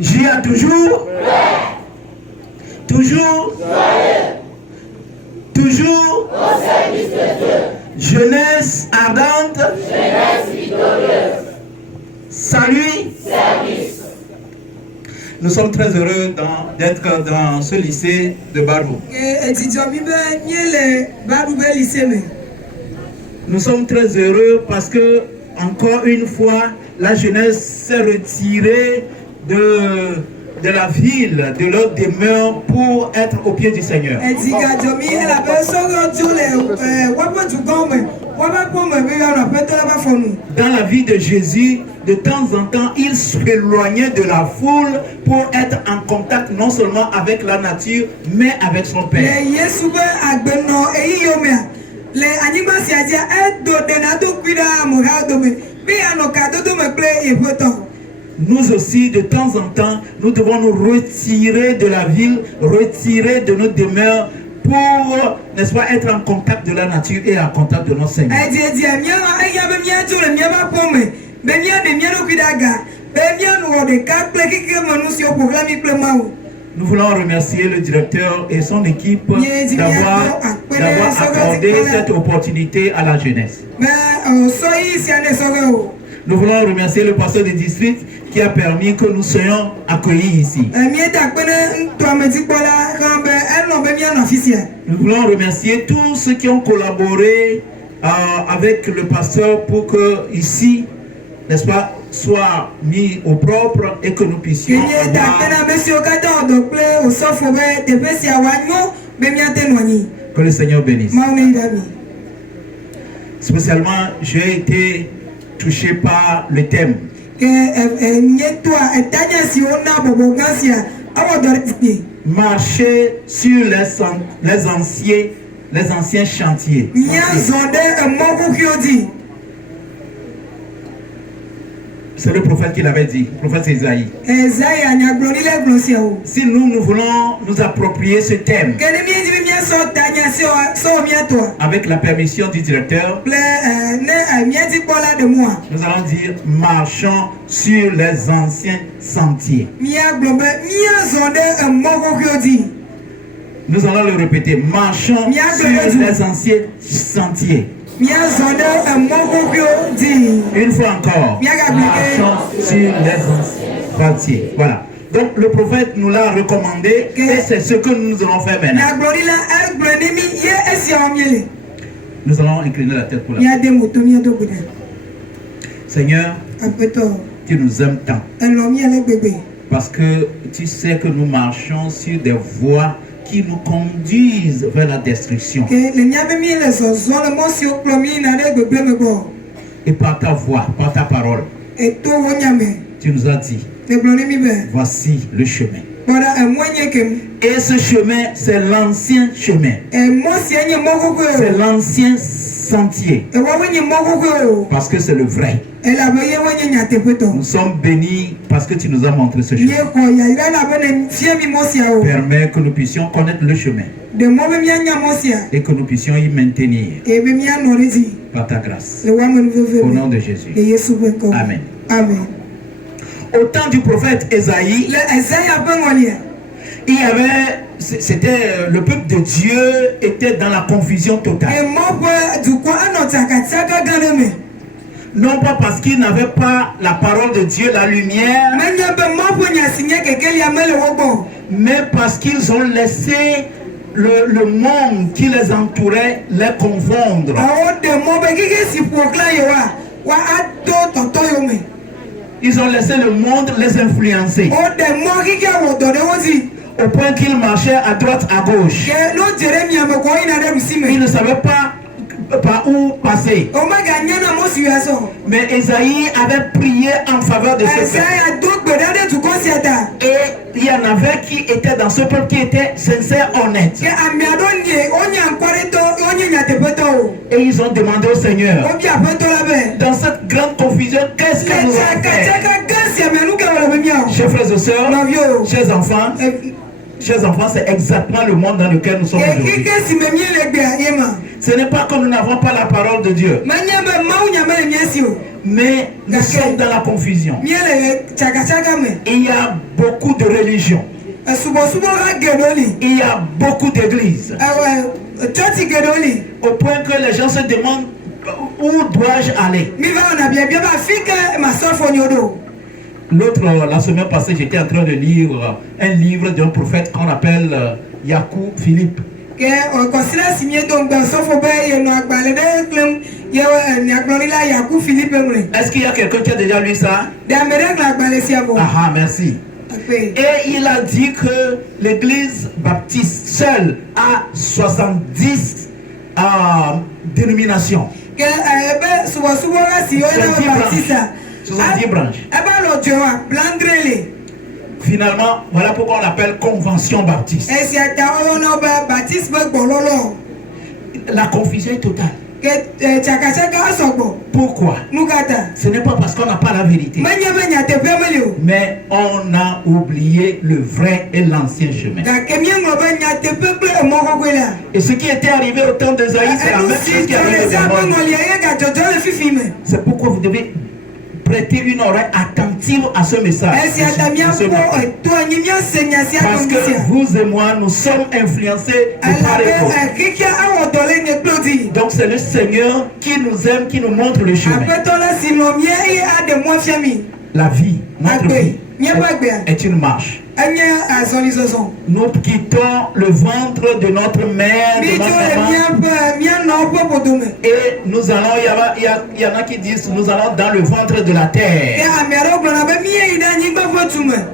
J'y ai toujours. Toujours. Toujours. Au service de Dieu. Jeunesse ardente. Jeunesse victorieuse. Salut. Service. Nous sommes très heureux d'être dans ce lycée de Barou. Nous sommes très heureux parce que, encore une fois, la jeunesse s'est retirée de la ville, de leur demeure pour être au pied du Seigneur. Dans la vie de Jésus, de temps en temps, il s'éloignait de la foule pour être en contact non seulement avec la nature, mais avec son Père. Nous aussi, de temps en temps, nous devons nous retirer de la ville, retirer de nos demeures pour, n'est-ce pas, être en contact de la nature et en contact de notre Seigneur. Nous voulons remercier le directeur et son équipe d'avoir accordé cette opportunité à la jeunesse. Nous voulons remercier le pasteur du district qui a permis que nous soyons accueillis ici. Nous voulons remercier tous ceux qui ont collaboré avec le pasteur pour que ici, n'est-ce pas, soit mis au propre et que nous puissions que le Seigneur bénisse. Spécialement, j'ai été touché par le thème. Marcher sur les anciens chantiers. C'est le prophète qui l'avait dit, le prophète Isaïe. Si nous voulons nous approprier ce thème, avec la permission du directeur, nous allons dire marchons sur les anciens sentiers. Nous allons le répéter, marchons sur les anciens sentiers. Une fois encore, marchons sur les anciens sentiers. Voilà. Donc le prophète nous l'a recommandé et c'est ce que nous allons faire maintenant. Nous allons incliner la tête pour la Seigneur, tu nous aimes tant. Parce que tu sais que nous marchons sur des voies qui nous conduisent vers la destruction. Et par ta voix, par ta parole, tu nous as dit, voici le chemin. Et ce chemin, c'est l'ancien chemin. C'est l'ancien sentier. Parce que c'est le vrai. Nous sommes bénis parce que tu nous as montré ce chemin. Permets que nous puissions connaître le chemin. Et que nous puissions y maintenir. Par ta grâce. Au nom de Jésus. Amen. Amen. Au temps du prophète Esaïe, il y avait, c'était le peuple de Dieu était dans la confusion totale. Non pas parce qu'il n'avait pas la parole de Dieu, la lumière, mais parce qu'ils ont laissé le monde qui les entourait les confondre. Ils ont laissé le monde les influencer. Au point qu'ils marchaient à droite, à gauche. Ils ne savaient pas par où passer. Mais Esaïe avait prié en faveur de ce peuple. Et il y en avait qui étaient dans ce peuple qui étaient sincères, honnêtes. Et ils ont demandé au Seigneur, dans cette grande confusion, qu'est-ce que nous allons faire? Chers frères et sœurs, chers enfants, chers enfants, c'est exactement le monde dans lequel nous sommes aujourd'hui. Ce n'est pas que nous n'avons pas la parole de Dieu, mais nous sommes dans la confusion. Il y a beaucoup de religions. Il y a beaucoup d'églises. Au point que les gens se demandent où dois-je aller. La semaine passée, j'étais en train de lire un livre d'un prophète qu'on appelle Yakou Philippe. Est-ce qu'il y a quelqu'un qui a déjà lu ça? Ah, merci. Et il a dit que l'église baptiste seule a 70 dénominations. 70 branches. Finalement, voilà pourquoi on l'appelle convention baptiste. La confusion est totale. Pourquoi? Ce n'est pas parce qu'on n'a pas la vérité, mais on a oublié le vrai et l'ancien chemin. Et ce qui était arrivé au temps d'Ésaïe, c'est la même chose qui arrive au temps. C'est pourquoi vous devez prêter une oreille attentive à ce message. Parce que vous et moi, nous sommes influencés de part et d'autre. Donc c'est le Seigneur qui nous aime, qui nous montre le chemin. La vie, notre vie est une marche. Nous quittons le ventre de notre mère, de notre maman, et nous allons, il y en a qui disent, nous allons dans le ventre de la terre.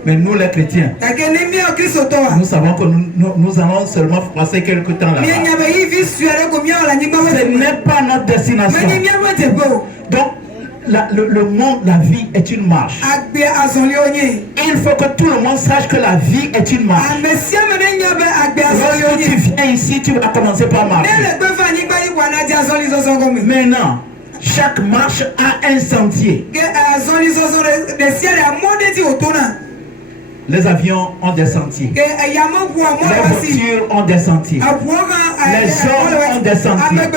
Mais nous les chrétiens, nous savons que nous allons seulement passer quelques temps là-bas. Ce n'est pas notre destination. Donc, le monde, la vie est une marche. Il faut que tout le monde sache que la vie est une marche. Lorsque tu viens ici, tu vas commencer par marcher. Maintenant, chaque marche a un sentier. Les avions ont des sentiers. Les voitures ont des sentiers. Les hommes ont des sentiers.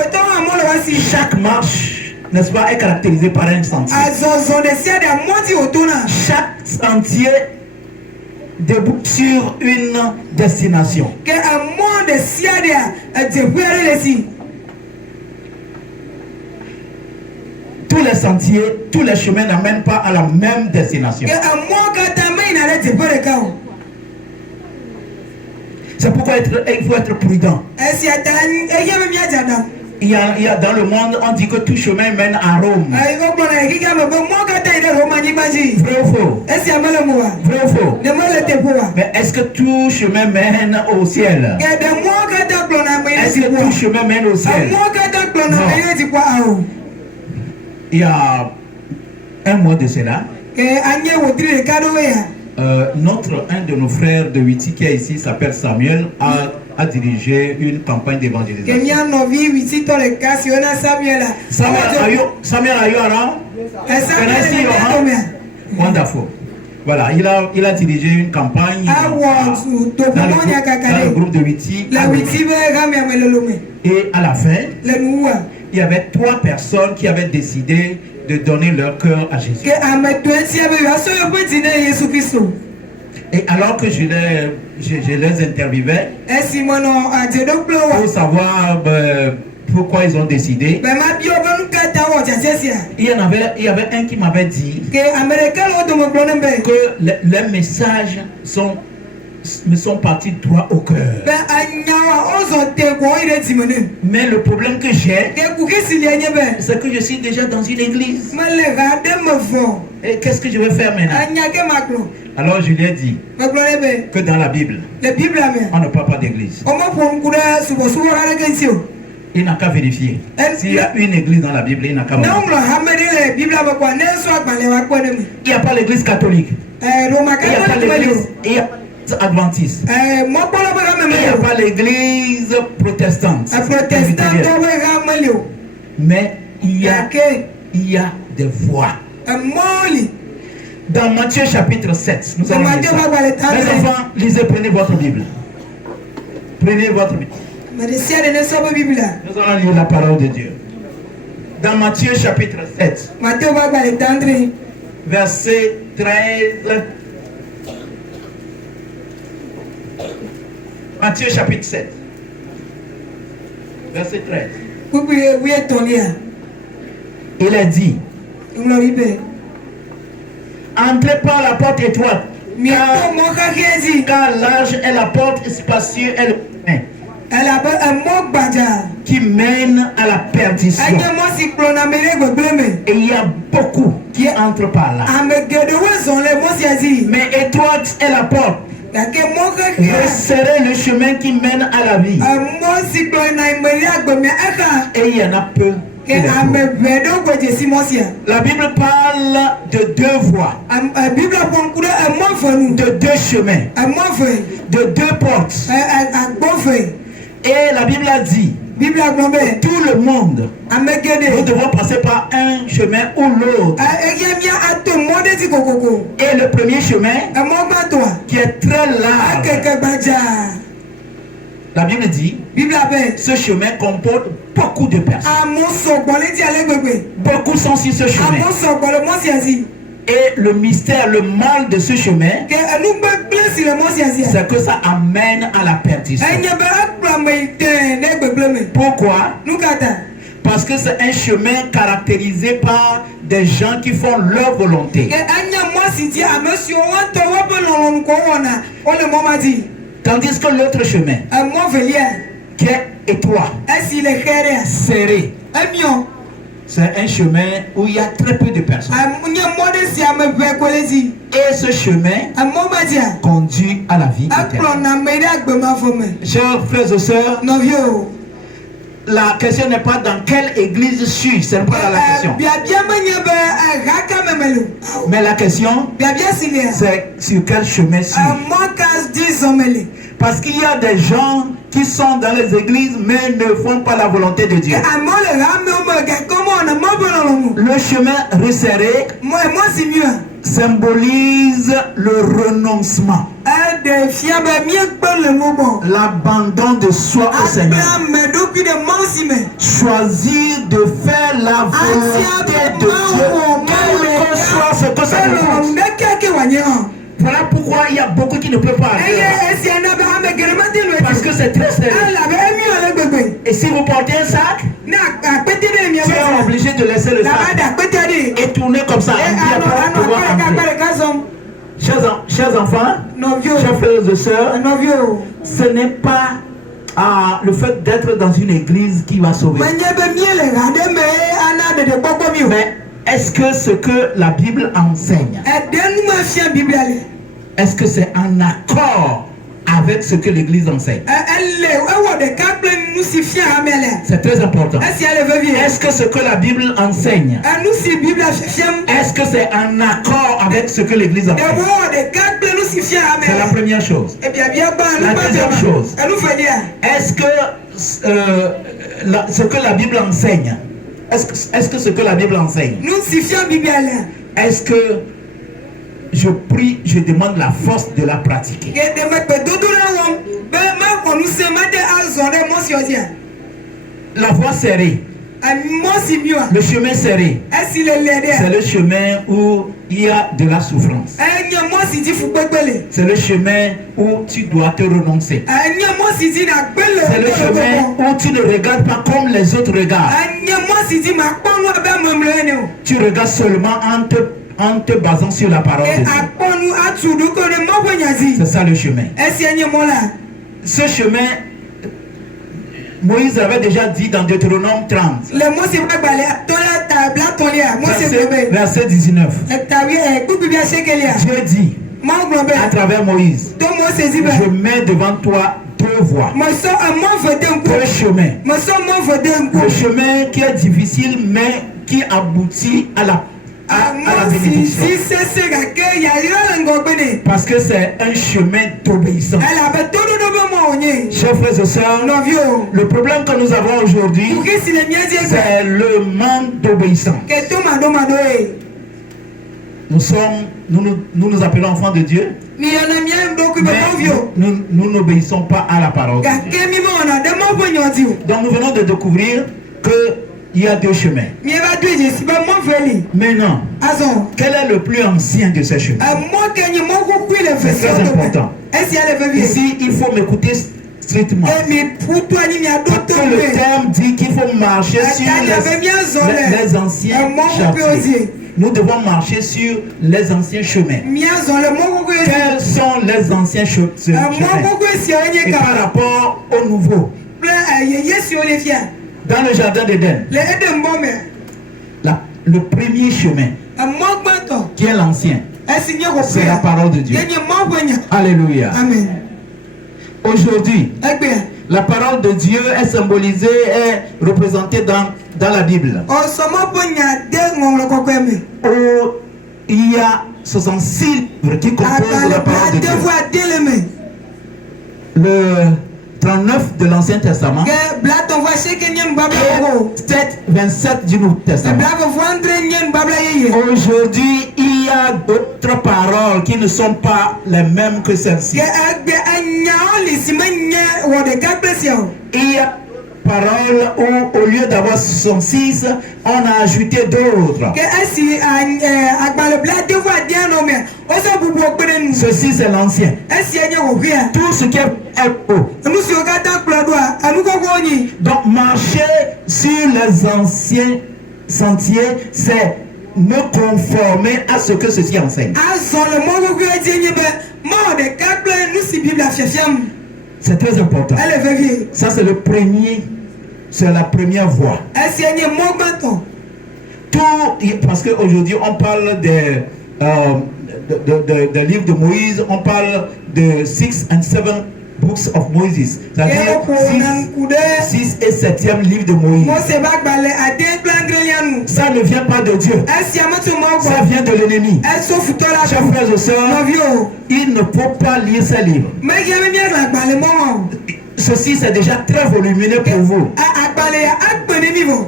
Chaque marche, n'est-ce pas, est caractérisé par un sentier. Chaque sentier débouche sur une destination. Tous les sentiers, tous les chemins n'amènent pas à la même destination. C'est pourquoi il faut être prudent. Il y a dans le monde, on dit que tout chemin mène à Rome. Vrai ou faux? Vrai ou faux? Mais est-ce que tout chemin mène au ciel? Est-ce que tout chemin mène au ciel? Non. Il y a un mois de cela, un de nos frères de Witi qui est ici s'appelle Samuel, a dirigé une campagne d'évangélisation. Samuel, are you around? Wonderful. Voilà, il a dirigé une campagne dans le groupe de Witi. Et à la fin, il y avait 3 personnes qui avaient décidé de donner leur cœur à Jésus. Et alors que je les interviewais pour savoir pourquoi ils ont décidé, il y avait un qui m'avait dit que les messages me sont partis droit au cœur. Mais le problème que j'ai, c'est que je suis déjà dans une église. Et qu'est-ce que je vais faire maintenant? Alors je lui ai dit que dans la Bible, on ne parle pas d'église. Il n'a qu'à vérifier. S'il y a une église dans la Bible, il n'a qu'à vérifier. Il n'y a pas l'église catholique. Il n'y a pas l'église adventiste. Il n'y a pas l'église protestante. Mais il y a des voix. Dans Matthieu chapitre 7, nous allons lire ça. Mes enfants, lisez, prenez votre Bible. Prenez votre Bible. Nous allons lire la parole de Dieu. Dans Matthieu chapitre 7, verset 13. Matthieu chapitre 7, verset 13. Il a dit, entrez par la porte étroite, car large est la porte, spacieux est le chemin qui mène à la perdition. Et il y a beaucoup qui entrent par là. Mais étroite est la porte, resserrez le chemin qui mène à la vie. Et il y en a peu. La Bible parle de deux voies, de deux chemins, de deux portes. Et la Bible a dit, tout le monde, nous devons passer par un chemin ou l'autre. Et le premier chemin, qui est très large, la Bible dit, ce chemin comporte beaucoup de personnes. Beaucoup sont sur ce chemin. Et le mystère, le mal de ce chemin, c'est que ça amène à la perdition. Pourquoi? Parce que c'est un chemin caractérisé par des gens qui font leur volonté. Tandis que l'autre chemin, qui est étroit, serré, c'est un chemin où il y a très peu de personnes. Et ce chemin conduit à la vie éternelle. Chers frères et sœurs, la question n'est pas dans quelle église suis-je, c'est pas la question. Mais la question, c'est sur quel chemin suis-je. Parce qu'il y a des gens qui sont dans les églises mais ne font pas la volonté de Dieu. Le chemin resserré symbolise le renoncement, l'abandon de soi au Seigneur, choisir de faire la volonté de Dieu, quel que soit ce que ça demande. Voilà pourquoi il y a beaucoup qui ne peuvent pas aller. Parce que c'est très sérieux. Et si vous portez un sac, tu es obligé de laisser le sac et tourner comme ça. Chers enfants, chers frères et sœurs, ce n'est pas le fait d'être dans une église qui va sauver. Mais est-ce que ce que la Bible enseigne, est-ce que c'est en accord avec ce que l'église enseigne? C'est très important. Est-ce que ce que la Bible enseigne, est-ce que c'est en accord avec ce que l'église enseigne? C'est la première chose. La deuxième chose, est-ce que ce que la Bible enseigne, est-ce que ce que la Bible enseigne, est-ce que je prie, je demande la force de la pratiquer? La voie serrée, le chemin serré, c'est le chemin où il y a de la souffrance. C'est le chemin où tu dois te renoncer. C'est le chemin où tu ne regardes pas comme les autres regardent. Tu regardes seulement en te basant sur la parole de Dieu. C'est ça le chemin. Ce chemin, Moïse avait déjà dit dans Deutéronome 30, verset 19. Dieu dit à travers Moïse, je mets devant toi deux voies, deux chemins. Le chemin qui est difficile mais qui aboutit à la bénédiction. Parce que c'est un chemin d'obéissance. Chers frères et sœurs, le problème que nous avons aujourd'hui, c'est le manque d'obéissance. nous appelons enfants de Dieu, mais nous n'obéissons pas à la parole de Dieu. Donc nous venons de découvrir qu'il y a deux chemins. Maintenant, quel est le plus ancien de ces chemins? C'est très important. Ici, il faut m'écouter strictement. Parce que le terme dit qu'il faut marcher sur les anciens chantiers. Nous devons marcher sur les anciens chemins. Quels sont les anciens chemins? Et par rapport au nouveau. Dans le jardin d'Éden, le premier chemin, qui est l'ancien, c'est la parole de Dieu. Alléluia. Amen. Aujourd'hui, la parole de Dieu est symbolisée et représentée dans la Bible. Où il y a 66 livres qui composent la parole de Dieu. Le 39 de l'Ancien Testament et 27 du Nouveau Testament. Aujourd'hui, il y a d'autres paroles qui ne sont pas les mêmes que celles-ci. Il y a paroles où, au lieu d'avoir 66, on a ajouté d'autres. Ceci, c'est l'ancien. Tout ce qui est beau. Donc, marcher sur les anciens sentiers, c'est me conformer à ce que ceci enseigne. C'est très important. Ça, c'est le premier. C'est la première voie. Tout, parce qu'aujourd'hui, on parle des livres de Moïse, on parle de 6 and 7 books of Moses. C'est-à-dire 6 et 7e livre de Moïse. Ça ne vient pas de Dieu. Ça vient de l'ennemi. Chers frères et sœurs, il ne faut pas lire ces livres. Ceci, c'est déjà très volumineux pour vous.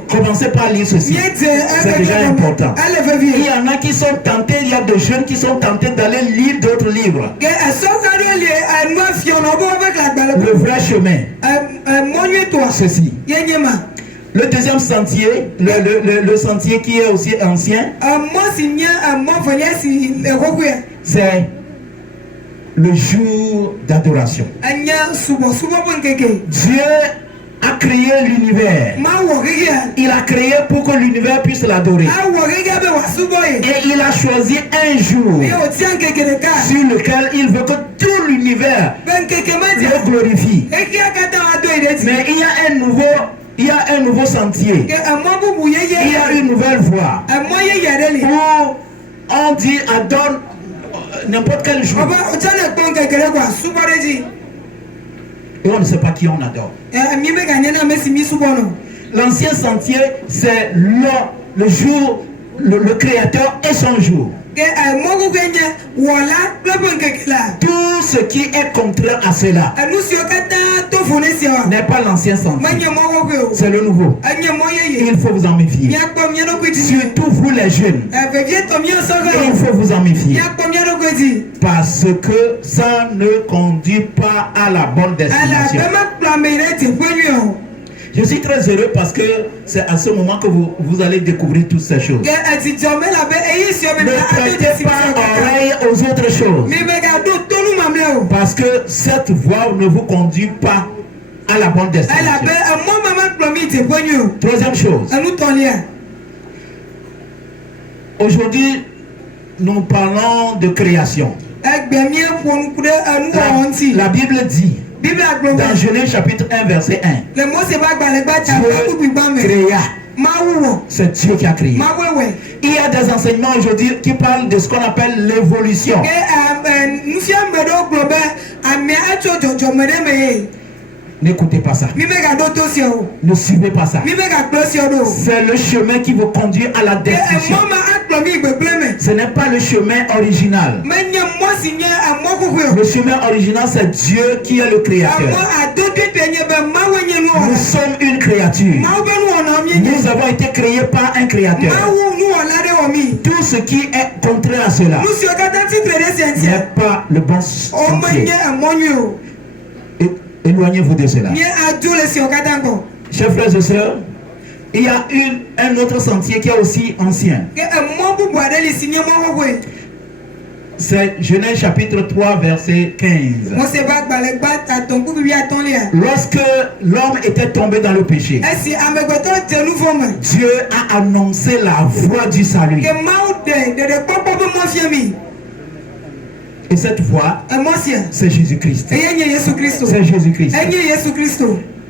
Commencez par lire ceci. C'est déjà important. Il y en a qui sont tentés, il y a des jeunes qui sont tentés d'aller lire d'autres livres. Le vrai chemin. Ceci. Le deuxième sentier, le sentier qui est aussi ancien, c'est le jour d'adoration. Dieu a créé l'univers. Il a créé pour que l'univers puisse l'adorer. Et il a choisi un jour sur lequel il veut que tout l'univers le glorifie. Mais il y a un nouveau sentier. Il y a une nouvelle voie. Où on dit adore n'importe quel jour. Et on ne sait pas qui on adore. L'ancien sentier, c'est le jour, le Créateur et son jour. Tout ce qui est contraire à cela n'est pas l'ancien sentier, c'est le nouveau. Il faut vous en méfier. Surtout vous les jeunes. Il faut vous en méfier. Parce que ça ne conduit pas à la bonne destination. Je suis très heureux parce que c'est à ce moment que vous allez découvrir toutes ces choses. Ne prêtez pas oreille aux autres choses. Parce que cette voie ne vous conduit pas à la bonne destination. Troisième chose. Aujourd'hui, nous parlons de création. La Bible dit dans Genèse chapitre 1 verset 1, Dieu créa. C'est Dieu qui a créé. Il y a des enseignements aujourd'hui qui parlent de ce qu'on appelle l'évolution. N'écoutez pas ça. Ne suivez pas ça. C'est le chemin qui vous conduit à la destruction. Ce n'est pas le chemin original. Le chemin original, c'est Dieu qui est le créateur. Nous sommes une créature. Nous avons été créés par un créateur. Tout ce qui est contraire à cela n'est pas le bon sentier. Éloignez-vous de cela. Chers frères et sœurs, il y a un autre sentier qui est aussi ancien. C'est Genèse chapitre 3 verset 15. Lorsque l'homme était tombé dans le péché, Dieu a annoncé la voie du salut. Et cette voie, c'est Jésus-Christ. C'est Jésus-Christ.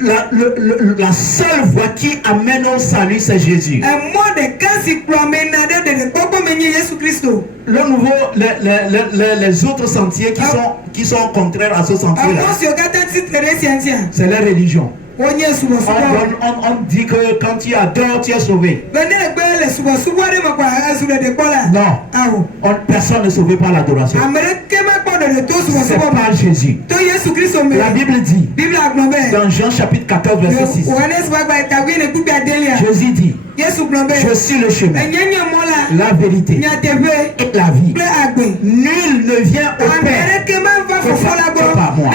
La seule voie qui amène au salut, c'est Jésus. Le nouveau, les autres sentiers qui sont contraires à ce sentier-là, c'est la religion. On dit que quand tu adores, tu es sauvé. Non. Personne n'est sauvé par l'adoration. C'est pas Jésus. La Bible dit, dans Jean chapitre 14, verset 6, Jésus dit, je suis le chemin, la vérité et la vie. Nul ne vient au Père que par moi.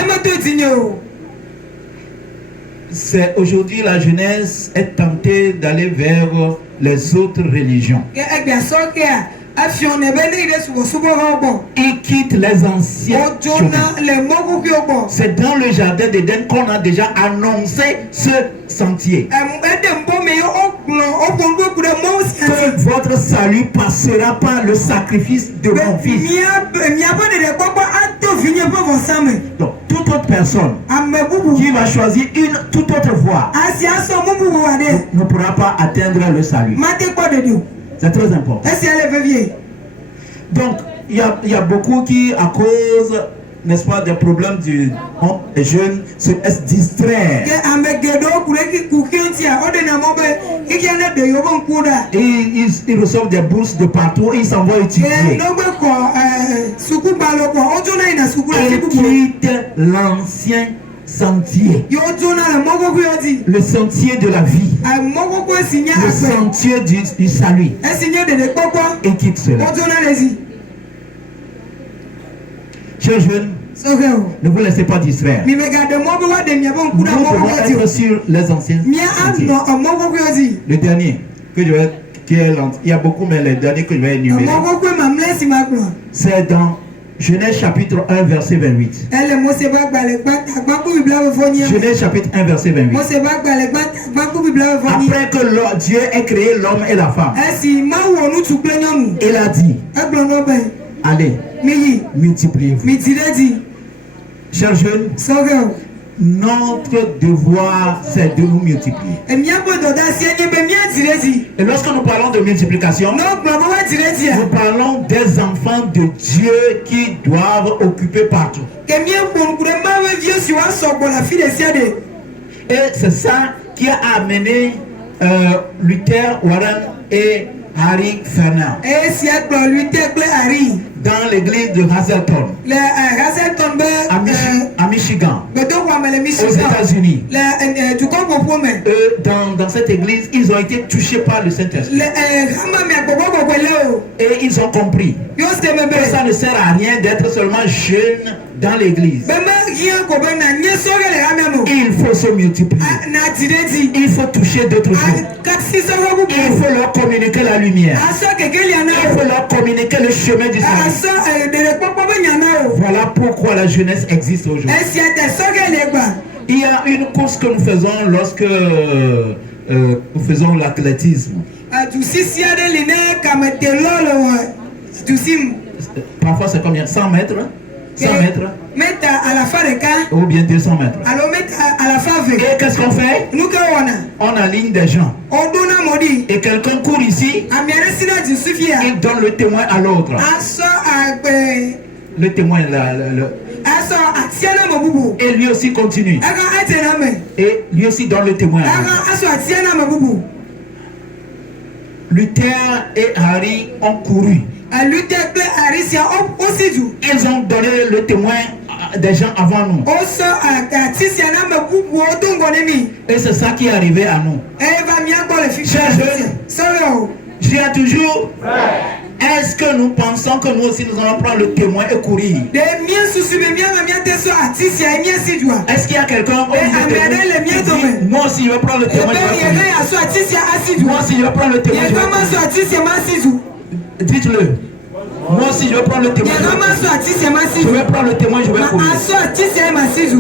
C'est aujourd'hui la jeunesse est tentée d'aller vers les autres religions. Ils quittent les anciens chemins. C'est dans le jardin d'Éden qu'on a déjà annoncé ce sentier. Que votre salut passera par le sacrifice de mon fils. Donc, toute autre personne qui va choisir une toute autre voie ne pourra pas atteindre le salut. C'est très important. Donc, il y a beaucoup qui, à cause, n'est-ce pas, des problèmes des jeunes, se laissent distraire. Et ils reçoivent des bourses de partout et ils s'en vont étudier. Ils quittent l'ancien sentier, le sentier de la vie, le sentier du salut, et quitte cela. Chers jeunes, ne vous laissez pas distraire. Nous devons être sur les anciens sentiers. Le dernier que je vais, il y a beaucoup, mais le dernier que je vais énumérer, c'est dans Genèse chapitre 1 verset 28. Genèse chapitre 1 verset 28. Après que Dieu ait créé l'homme et la femme, il a dit, allez, multipliez-vous. Chers jeunes, notre devoir, c'est de nous multiplier. Et lorsque nous parlons de multiplication, nous parlons des enfants de Dieu qui doivent occuper partout. Et c'est ça qui a amené Luther, Warren et Harry Fernand dans l'église de Hazleton à Michigan, aux États-Unis. Dans cette église, ils ont été touchés par le Saint-Esprit. Et ils ont compris que ça ne sert à rien d'être seulement jeune dans l'église. Il faut se multiplier. Il faut toucher d'autres gens. Il faut leur communiquer la lumière. Il faut leur communiquer le chemin du salut. Voilà pourquoi la jeunesse existe aujourd'hui. Il y a une course que nous faisons lorsque nous faisons l'athlétisme. Parfois c'est combien? 100 mètres? 100 mètres ou bien 200 mètres. Et qu'est-ce qu'on fait? On aligne des gens. Et quelqu'un court ici, il donne le témoin à l'autre. Le témoin et lui aussi continue. Et lui aussi donne le témoin à l'autre. Luther et Harry ont couru. Ils ont donné le témoin des gens avant nous. Et c'est ça qui est arrivé à nous. Chers jeunes, j'ai toujours Est-ce que nous pensons que nous aussi nous allons prendre le témoin et courir? Est-ce qu'il y a quelqu'un qui dit, moi aussi je vais prendre le témoin, moi aussi je vais prendre le témoin, dites-le. Moi aussi je vais prendre le témoin, je vais prendre le témoin, je vais courir.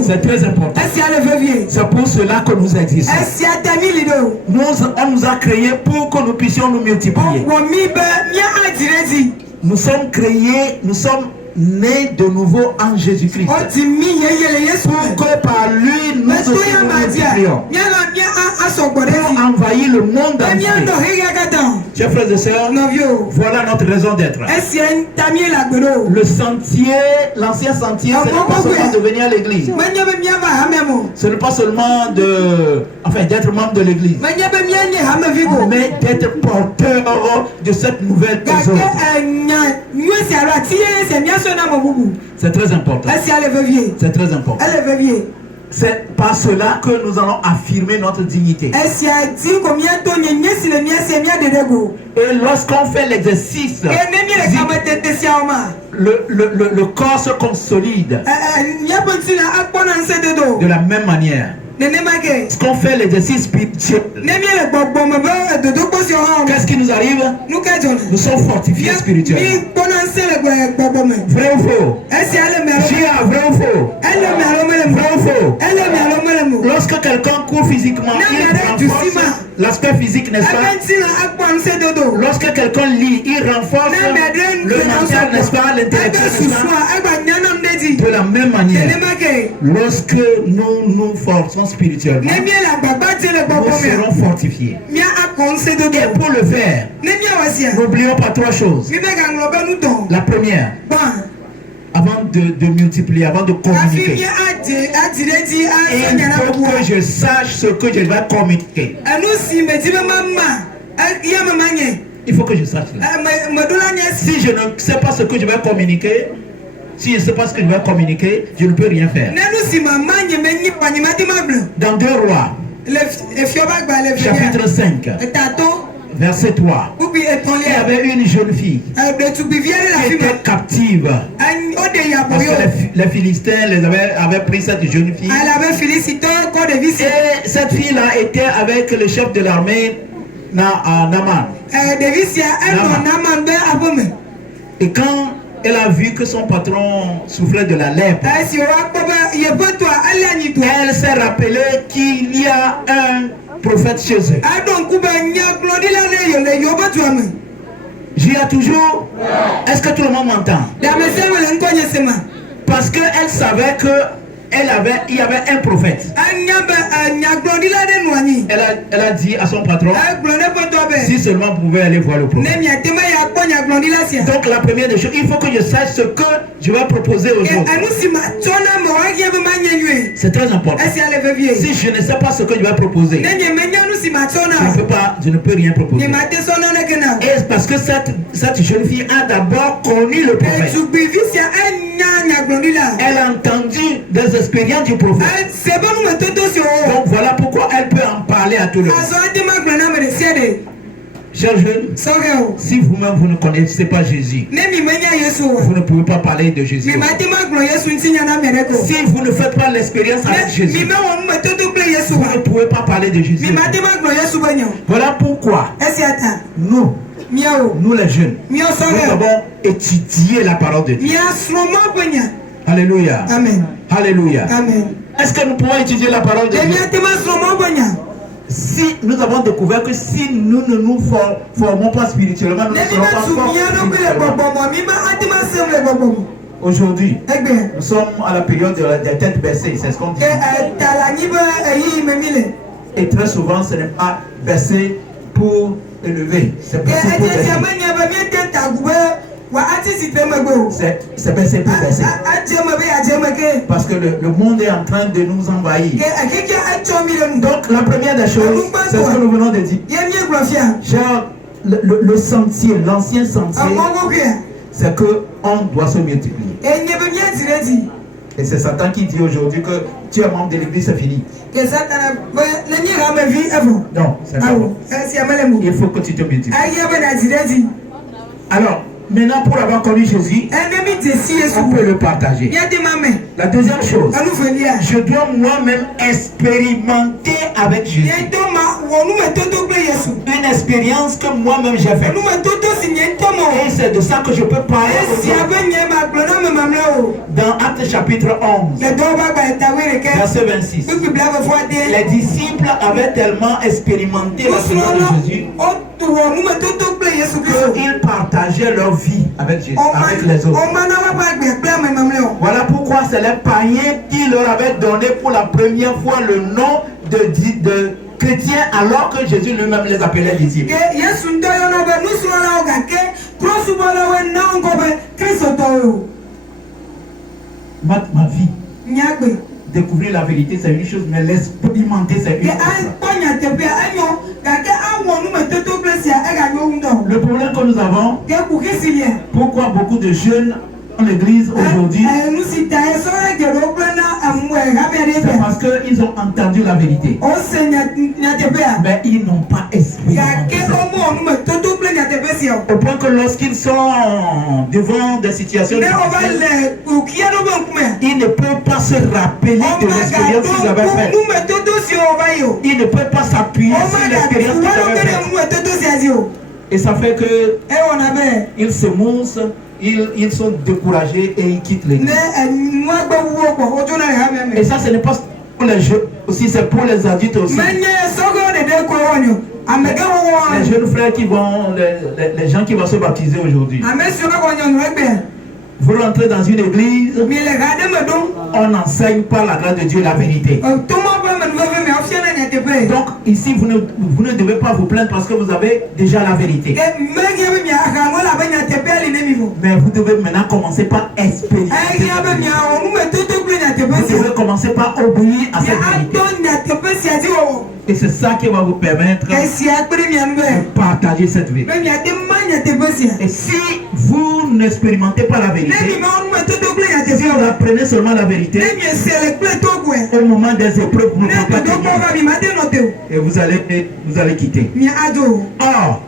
C'est très important. C'est pour cela que nous existons. On nous a créés pour que nous puissions nous multiplier. Nous sommes créés, nous sommes nés de nouveau en Jésus-Christ. Pour que par lui nous aussi nous multiplions. Pour envahir le monde entier. Chers frères et sœurs, voilà notre raison d'être. Le sentier, l'ancien sentier, ce n'est pas seulement de venir à l'église. Ce n'est pas seulement d'être membre de l'église, mais d'être porteur de cette nouvelle personne. C'est très important. C'est très important. C'est par cela que nous allons affirmer notre dignité. Et lorsqu'on fait l'exercice, le corps se consolide de la même manière. Lorsqu'on fait l'exercice spirituel, qu'est-ce qui nous arrive? Nous sommes fortifiés spirituellement. Vrai ou faux? Vrai ou faux? Vrai ou faux? Lorsque quelqu'un court physiquement, il renforce l'aspect physique, n'est-ce pas? Lorsque quelqu'un lit, il renforce le mental, n'est-ce pas? L'intellectuel, n'est-ce pas? De la même manière, lorsque nous nous forçons spirituellement, nous serons fortifiés. Et pour le faire, n'oublions pas trois choses. La première, avant de multiplier, avant de communiquer, il faut que je sache ce que je vais communiquer. Il faut que je sache cela. Si je ne sais pas ce que je vais communiquer, si je ne sais pas ce que je vais communiquer, je ne peux rien faire. Dans 2 Rois, chapitre 5, verset 3, il y avait une jeune fille qui était captive. Parce que les Philistins avaient pris cette jeune fille. Et cette fille-là était avec le chef de l'armée, Naaman. Et quand elle a vu que son patron souffrait de la lèpre, elle s'est rappelée qu'il y a un prophète chez eux. J'y ai toujours. Est-ce que tout le monde m'entend? Parce qu'elle savait que il y avait un prophète. Elle a dit à son patron, si seulement vous pouvez aller voir le prophète. Donc la première des choses, il faut que je sache ce que je vais proposer aux autres. C'est très important. Si je ne sais pas ce que je vais proposer, je ne peux rien proposer. Et parce que cette jeune fille a d'abord connu le prophète. Elle a entendu des expériences du prophète. Donc voilà pourquoi elle peut en parler à tout le monde. Chers jeunes, si vous-même vous ne connaissez pas Jésus, vous ne pouvez pas parler de Jésus. Si vous ne faites pas l'expérience avec Jésus, vous ne pouvez pas parler de Jésus. Voilà pourquoi nous les jeunes, nous avons étudié la parole de Dieu. Alléluia. Amen. Alléluia. Amen. Est-ce que nous pouvons étudier la parole de Dieu? Si nous avons découvert que si nous ne nous formons pas spirituellement, nous ne serons pas forts spirituellement. Aujourd'hui, nous sommes à la période des têtes baissées, c'est ce qu'on dit. Et très souvent, ce n'est pas baissé pour élever, c'est baissé pour baisser. C'est baissé pour baisser. Parce que le monde est en train de nous envahir. Donc la première des choses, c'est ce que nous venons de dire. Cher, le sentier, l'ancien sentier, c'est qu'on doit se multiplier. Et c'est Satan qui dit aujourd'hui que tu es membre de l'église, c'est fini. Non, c'est pas bon. Il faut que tu te multiplies. Alors, Maintenant, pour avoir connu Jésus, on peut le partager. La deuxième chose, je dois moi-même expérimenter avec Jésus. Une expérience que moi-même j'ai faite. Et c'est de ça que je peux parler dans Actes chapitre 11, verset 26. Les disciples avaient tellement expérimenté la présence de Jésus qu'ils partageaient leur vie avec Jésus, avec les autres. Voilà pourquoi c'est les païens qui leur avaient donné pour la première fois le nom de chrétiens, alors que Jésus lui-même les appelait disciples. Ma vie, découvrir la vérité c'est une chose, mais l'expérimenter c'est une autre. Le problème que nous avons, pourquoi beaucoup de jeunes dans l'église aujourd'hui, c'est parce qu'ils ont entendu la vérité, mais ils n'ont pas expérimenté. Au point que lorsqu'ils sont devant des situations difficiles, ils ne peuvent pas se rappeler de l'expérience qu'ils avaient faite. Ils ne peuvent pas s'appuyer sur l'expérience qu'ils avaient faite. Et ça fait que ils se moussent, ils sont découragés et ils quittent l'église. Et ça, ce n'est pas pour les jeunes aussi, c'est pour les adultes aussi. Les jeunes frères qui vont, les gens qui vont se baptiser aujourd'hui. Vous rentrez dans une église, on n'enseigne pas la grâce de Dieu, la vérité. Donc ici, vous ne devez pas vous plaindre parce que vous avez déjà la vérité. Mais vous devez maintenant commencer par expérimenter. Vous devez commencer par obéir à cette vérité. Et c'est ça qui va vous permettre de partager cette vérité. Et si vous n'expérimentez pas la vérité, si vous apprenez seulement la vérité, au moment des épreuves, vous ne pouvez pas tenir. Et vous allez quitter. Or,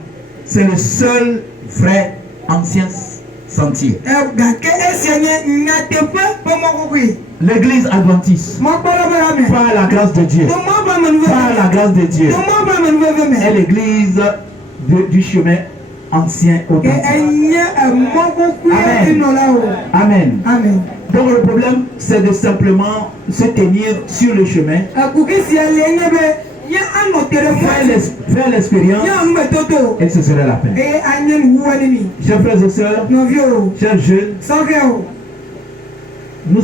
c'est le seul vrai ancien sentier. L'église adventiste, par la grâce de Dieu, par la grâce de Dieu, est l'église du chemin ancien authentique. Amen. Amen. Donc le problème, c'est de simplement se tenir sur le chemin, faire l'expérience, et ce serait la peine. Chers frères et sœurs, chers jeunes, nous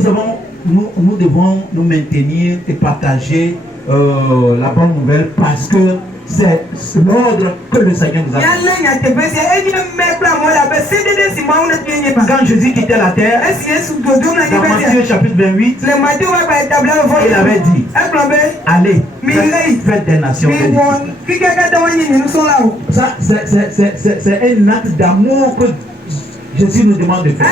devons nous maintenir et partager la bonne nouvelle parce que c'est l'ordre que le Seigneur nous a donné. Quand Jésus quittait la terre, dans Matthieu chapitre 28, il avait dit, allez, faites des nations. Ça, c'est un acte d'amour que Jésus nous demande de faire.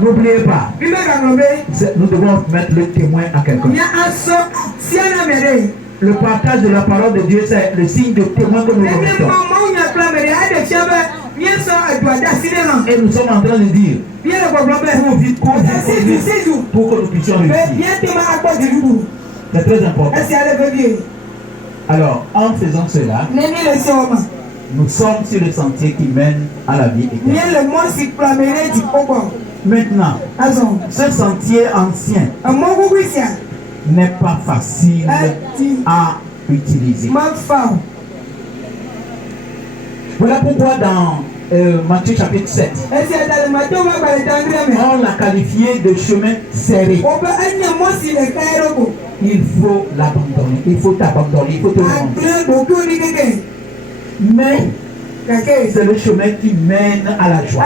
N'oubliez pas, nous devons mettre le témoin à quelqu'un. Le partage de la parole de Dieu, c'est le signe de témoin que nous remettons. Et nous sommes en train de dire, pour que nous puissions réussir. C'est très important. Alors, en faisant cela, nous sommes sur le sentier qui mène à la vie éternelle. Maintenant, ce sentier ancien n'est pas facile à utiliser. Voilà pourquoi dans Matthieu chapitre 7, on l'a qualifié de chemin serré. Il faut l'abandonner, il faut t'abandonner, il faut te rendre. Mais c'est le chemin qui mène à la joie.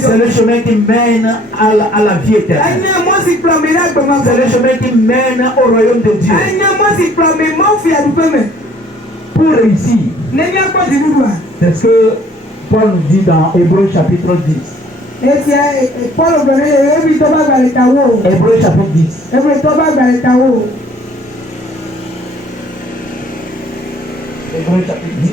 C'est le chemin qui mène à la vie éternelle. C'est le chemin qui mène au royaume de Dieu. Pour réussir, c'est ce que Paul nous dit dans Hébreux chapitre 10. Hébreux chapitre 10. Hébreux chapitre 10.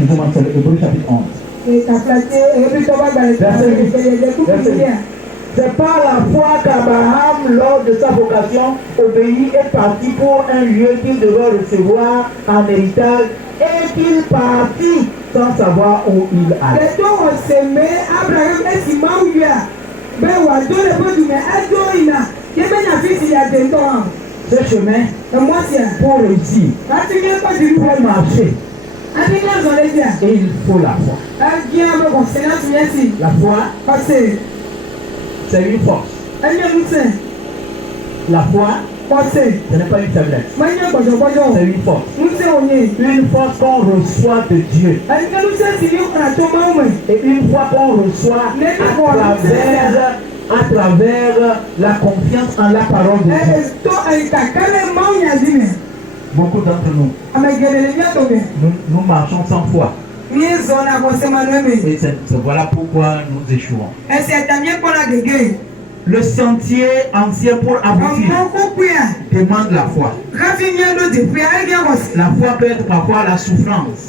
Excusez-moi, c'est Hébreux chapitre 11. C'est par la foi qu'Abraham, lors de sa vocation, obéit et partit pour un lieu qu'il devait recevoir en héritage et qu'il partit sans savoir où il allait. Ce chemin, pour réussir, pour marcher, et il faut la foi. La foi, c'est une force. La foi, ce n'est pas une faiblesse. C'est une force. Une force qu'on reçoit de Dieu. Et une fois qu'on reçoit à travers la confiance en la parole de Dieu. Beaucoup d'entre nous, nous marchons sans foi. Et voilà pourquoi nous échouons. Le sentier ancien pour aboutir demande la foi. La foi peut être parfois la souffrance.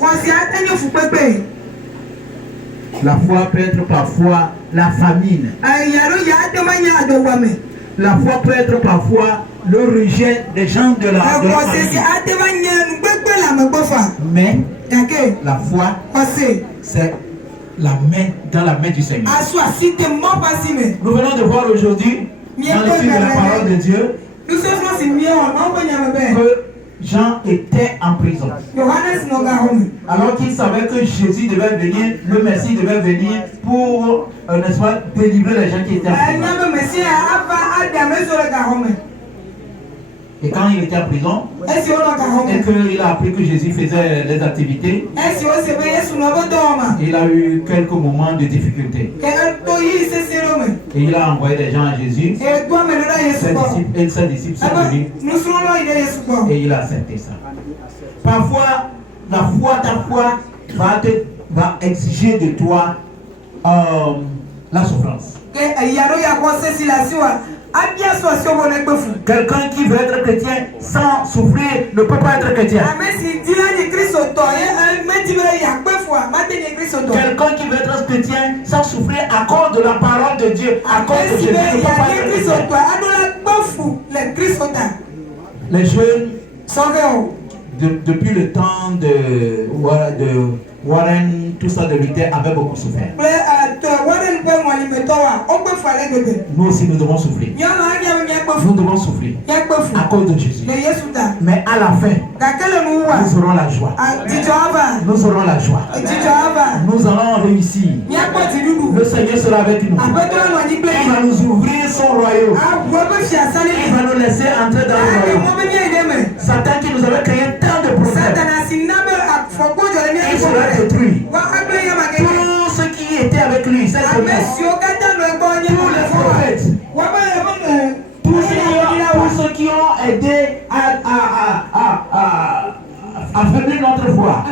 La foi peut être parfois la famine. La foi peut être parfois le rejet des gens de la famille. Mais la foi, c'est la main dans la main du Seigneur. Nous venons de voir aujourd'hui, dans le film de la parole de Dieu, que Jean était en prison. Alors qu'il savait que Jésus devait venir, le Messie devait venir pour, n'est-ce pas, délivrer les gens qui étaient en prison. Et quand il était en prison, et qu'il a appris que Jésus faisait des activités, il a eu quelques moments de difficulté. Et il a envoyé des gens à Jésus. Ses disciples sont venus. Et il a accepté ça. Parfois, ta foi va exiger de toi la souffrance. Quelqu'un qui veut être chrétien sans souffrir ne peut pas être chrétien. Quelqu'un qui veut être chrétien sans souffrir à cause de la parole de Dieu, à cause de Jésus, ne peut pas être chrétien. Les jeunes, depuis le temps de Warren, tout ça de Luther avait beaucoup souffert. Nous aussi, nous devons souffrir. Nous devons souffrir à cause de Jésus. Mais à la fin, nous aurons la joie. Nous aurons la joie. Nous allons réussir. Le Seigneur sera avec nous. Il va nous ouvrir son royaume. Il va nous laisser entrer dans le royaume. Satan qui nous avait créé tant de problèmes, il sera détruit. Tous ceux qui étaient avec lui, tous les prophètes, tous ceux qui ont aidé à affaiblir notre foi,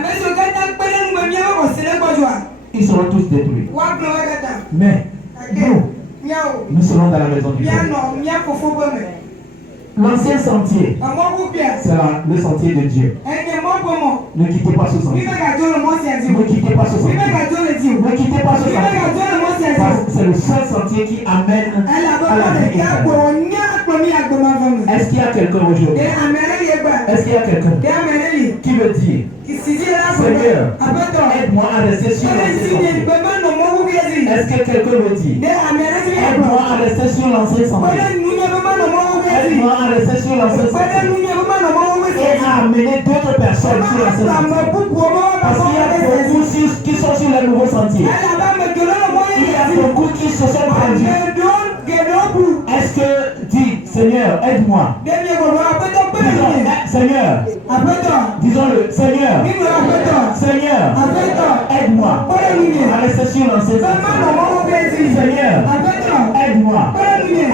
ils seront tous détruits. Mais nous serons dans la maison du Père. L'ancien sentier, c'est le sentier de Dieu. Ne quittez pas ce sentier. Ne quittez pas ce sentier. Ne quittez pas ce sentier. C'est le seul sentier qui amène à la vie éternelle. Est-ce qu'il y a quelqu'un aujourd'hui? Est-ce qu'il y a quelqu'un qui veut dire, Seigneur, aide-moi à rester sur l'ancien sentier? Est-ce que quelqu'un veut dire, aide-moi à rester sur l'ancien sentier? Aide-moi à rester sur l'ancien sentier et à amener d'autres personnes sur l'ancien sentier. Parce qu'il y a beaucoup qui sont sur le nouveau sentier. Il y a beaucoup qui se sont perdus. Est-ce que dis, Seigneur, aide-moi. Disons, Seigneur, disons-le, Seigneur, Seigneur, aide-moi à rester sur l'ancien sentier. Seigneur, aide-moi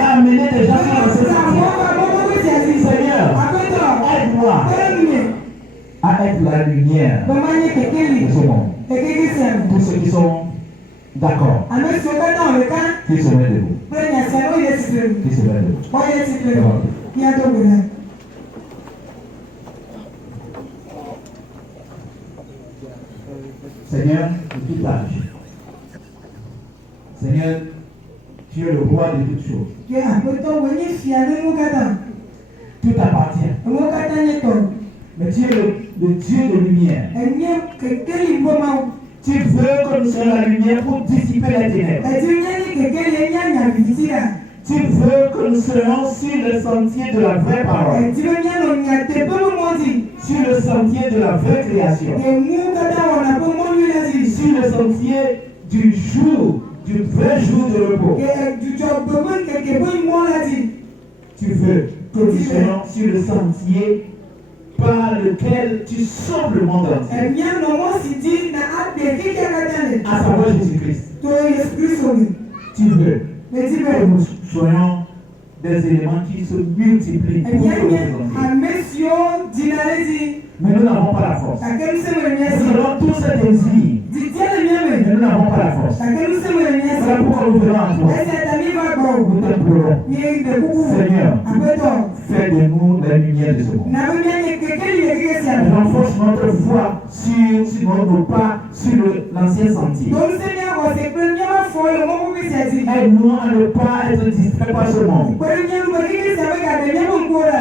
à amener des gens sur l'ancien sentier. Seigneur, aide-moi à être la lumière de ce monde. Tous ceux qui sont d'accord, qui se mettent debout. Qui se mettent debout. Seigneur, de tout âge. Seigneur, tu es le roi de toutes choses. Tout appartient. Mais tu es le Dieu de lumière. Tu veux que nous soyons la lumière pour dissiper les ténèbres. Tu veux que nous soyons sur le sentier de la vraie parole. Sur le sentier de la vraie création. Sur le sentier du jour, du vrai jour de repos. Tu veux que nous soyons sur le sentier par lequel tu sauves le monde entier. À savoir Jésus-Christ. Tu veux que nous soyons des éléments qui se multiplient pour nous représenter. Mais nous n'avons pas la force. Nous avons tous ce désir. Mais nous n'avons pas la force. Voilà pourquoi nous venons à toi. Nous t'implorons. Seigneur, fais de nous la lumière de ce monde. Renforce notre foi sur nos pas sur l'ancien sentier. Aide-nous à ne pas être distraits par ce monde.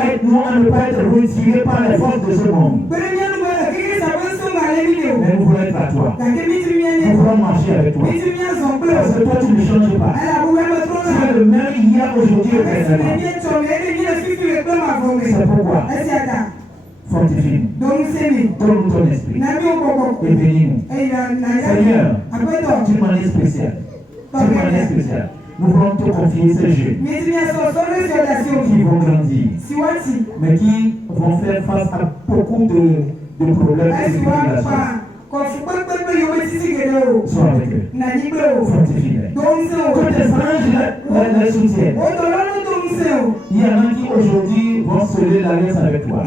Aide-nous à ne pas être retirés par les forces de ce monde. Mais nous voulons être à toi. Nous voulons marcher avec toi. Parce que toi, tu ne changes pas. Tu es le même hier, aujourd'hui et éternellement. C'est pourquoi fortifie-nous. Donne-nous ton esprit. Et bénis-nous. Seigneur, tu m'en es spécial. Nous voulons te confier ces jeunes qui vont grandir, mais qui vont faire face à beaucoup de problèmes et de tribulations. Sois avec eux. Fortifie-les. Que tes anges les soutiennent. Il y en a qui aujourd'hui vont sceller l'alliance avec toi.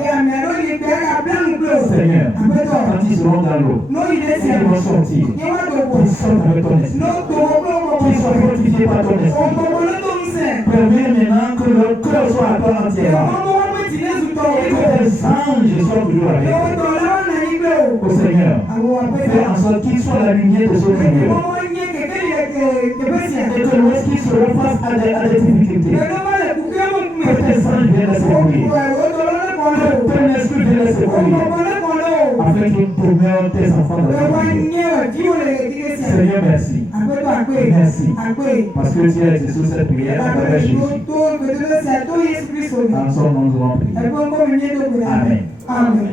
Seigneur, quand ils seront dans l'eau, ils vont sortir. Qu'ils sortent avec ton esprit. Qu'ils soient fortifiés par ton esprit. Permets maintenant que leur cœur soit à toi entièrement. Et que tes anges soient toujours avec eux. Au Seigneur, fais en sorte qu'ils soient la lumière de ce monde. Et que lorsqu'ils seront face à des difficultés, que tes anges viennent les secourir. Que ton esprit vienne les secourir. Afin qu'ils demeurent tes enfants dans la vie. Seigneur, merci. Merci. Parce que tu as exaucé cette prière à travers Jésus. En son nom, nous allons prier. Amen.